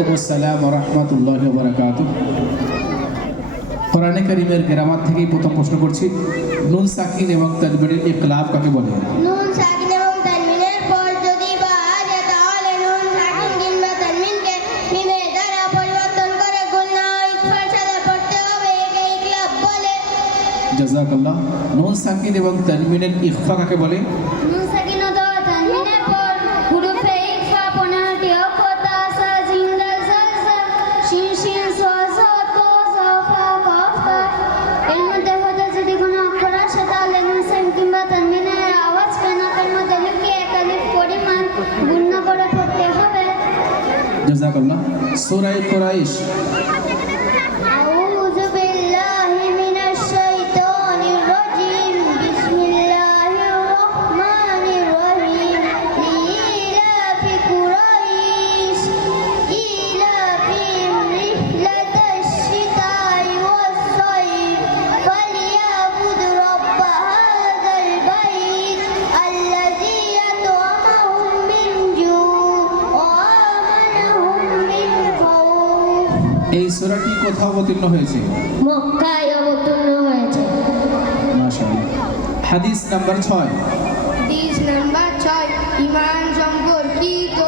ওয়ালাইকুম আসসালাম ওয়া রাহমাতুল্লাহি ওয়া বারাকাতুহু। কোরআনে কারীমের গ্রামার থেকেই প্রথম প্রশ্ন করছি, নুন সাকিন এবং তানবিনের ইকলাব কাকে বলে? নুন সাকিন এবং তানবিনের পর যদি বা আসে তাহলে নুন সাকিন কিংবা তানবিনকে মিমের দ্বারা পরিবর্তন করে গুণনা ও ইকফার সাথে পড়তে হবে, একে ইকলাব বলে। জাযাকাল্লাহ। নুন সাকিন এবং তানবিনের ইখফা কাকে বলে? নুন সাকিন ও তানবিনের পর হুরুফে ইকফা 15টি অক্ষর তা সা জিম দাল জা জা শিন শিন সা সা তো সা ফা কাফ তা। এর মধ্যে হতে যদি কোনো অক্ষর আসে তাহলে নুন সাকিন কিংবা তানবিনের আওয়াজকে নাকের মধ্যে লুকিয়ে এক আলিফ পরিমাণ গুণনা করে পড়তে হবে। জাযাকাল্লাহ। সূরা কুরাইশ। আউযু বিল্লাহি মিনাশ শাইতানির রাজিম। বিসমিল্লাহির রাহমানির রহিম। লিইলাফি কুরাইশ ইলাফিহিম রিহলাতাশ শিতাই ওয়াস সাইফ ফালিয়াবুদু রাব্ব হাযাল বাইত আল্লাযী আত'আমাহুম মিন জু' ওয়া আমানাহুম মিন খাউফ। এই সূরাটি কোথাও অবতীর্ণ হয়েছে? মক্কায় অবতীর্ণ হয়েছে। মাশাআল্লাহ। হাদিস নাম্বার 6। হাদিস নাম্বার 6 ঈমান সম্পর্কিত।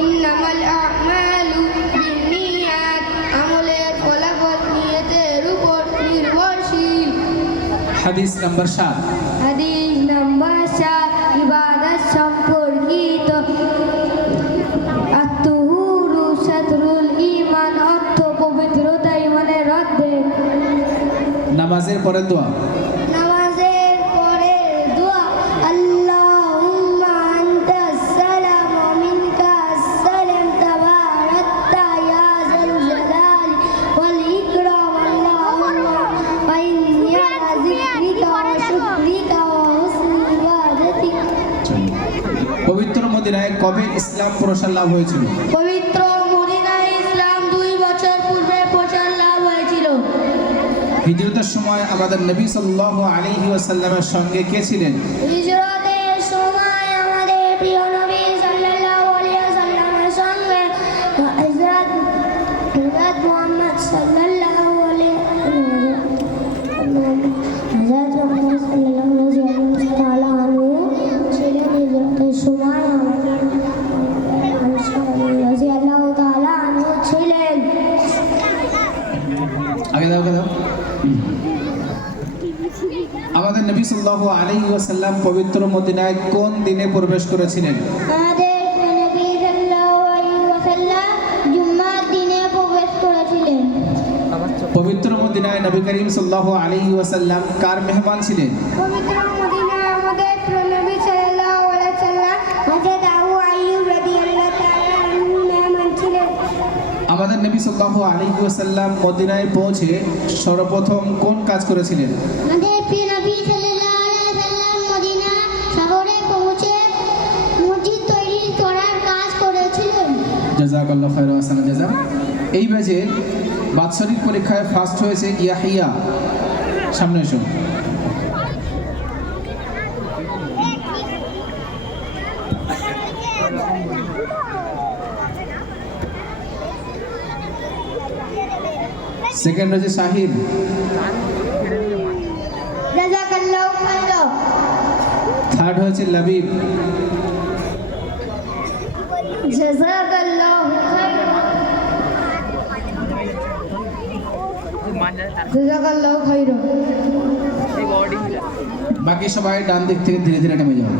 ইন্নামাল আ'মালু বিন্নিয়াত, আমলের ফলাফল নিয়তের উপর নির্ভরশীল। হাদিস নাম্বার 7। হাদিস নাম্বার 7 ইবাদত সম্পর্কিত। আত-তুহুরু সাতরুল ঈমান, অর্থ পবিত্রতা ঈমানের অর্ধেক। নামাজের পরের দোয়া। নামাজের পরে দোয়া আল্লাহুম্মা আনতাস সালাম ওয়া মিনকাস সালাম তাবারাকতা ইয়া যাল জালালি ওয়াল ইকরাম। আল্লাহুম্মা ওয়া ইন্নী আলা যিকরিকা ওয়া শুকরিকা ওয়া হুসনি ইবাদাতিক। পবিত্র মদিনায় কবে ইসলাম প্রসার লাভ হয়েছিল? পবিত্র মদিনায় ইসলাম 2 বছর পূর্বে প্রচার লাভ হয়েছিল। হিজরতের সময় আমাদের নবী সাল্লাল্লাহু আলাইহি ওয়াসাল্লামের সঙ্গে কে ছিলেন? হিজরতের সময় আমাদের প্রিয় নবী সাল্লাল্লাহু আলাইহি ওয়াসাল্লামের সঙ্গে হযরত মুহাম্মদ সাল্লাল্লাহু আলাইহি ছিলেন। হিজরতের সময় আমাদের রাদিয়াল্লাহু তাআলা আনহু ছিলেন। আগে দাও। আমাদের নবী সাল্লাল্লাহু আলাইহি ওয়াসাল্লাম পবিত্র মদিনায় কোন দিনে প্রবেশ করেছিলেন? আমাদের নবী সাল্লাল্লাহু আলাইহি ওয়াসাল্লাম জুম্মার দিনে প্রবেশ করেছিলেন। পবিত্র মদিনায় নবী করিম সাল্লাল্লাহু আলাইহি ওয়াসাল্লাম কার মেহমান ছিলেন? পবিত্র মদিনায় আমাদের প্রিয় নবী সাল্লাল্লাহু আলাইহি ওয়াসাল্লাম হযরত আবু আইয়ুব রাদিয়াল্লাহু তাআলা আনহু মেহমান ছিলেন। আমাদের নবী সাল্লাল্লাহু আলাইহি ওয়াসাল্লাম মদিনায় পৌঁছে সর্বপ্রথম কোন কাজ করেছিলেন? আমাদের প্রিয় নবী সাল্লাল্লাহু আলাইহি ওয়াসাল্লাম মদিনা শহরে পৌঁছে মসজিদ তৈরি করার কাজ করেছিলেন। জাযাকাল্লাহু খায়রা ওয়া সানা জাযা। এই ব্যাচে বাৎসরিক পরীক্ষায় ফার্স্ট হয়েছে ইয়াহিয়া। সামনে এসো। সেকেন্ড হয়েছে শাহিদ। জাযাকাল্লাহু খাইরা। থার্ড হয়েছে লাবিব। জাযাকাল্লাহু খাইরা। জাযাকাল্লাহু খাইরা। বাকি সবাই ডান দিক থেকে ধীরে ধীরে নেমে যাও।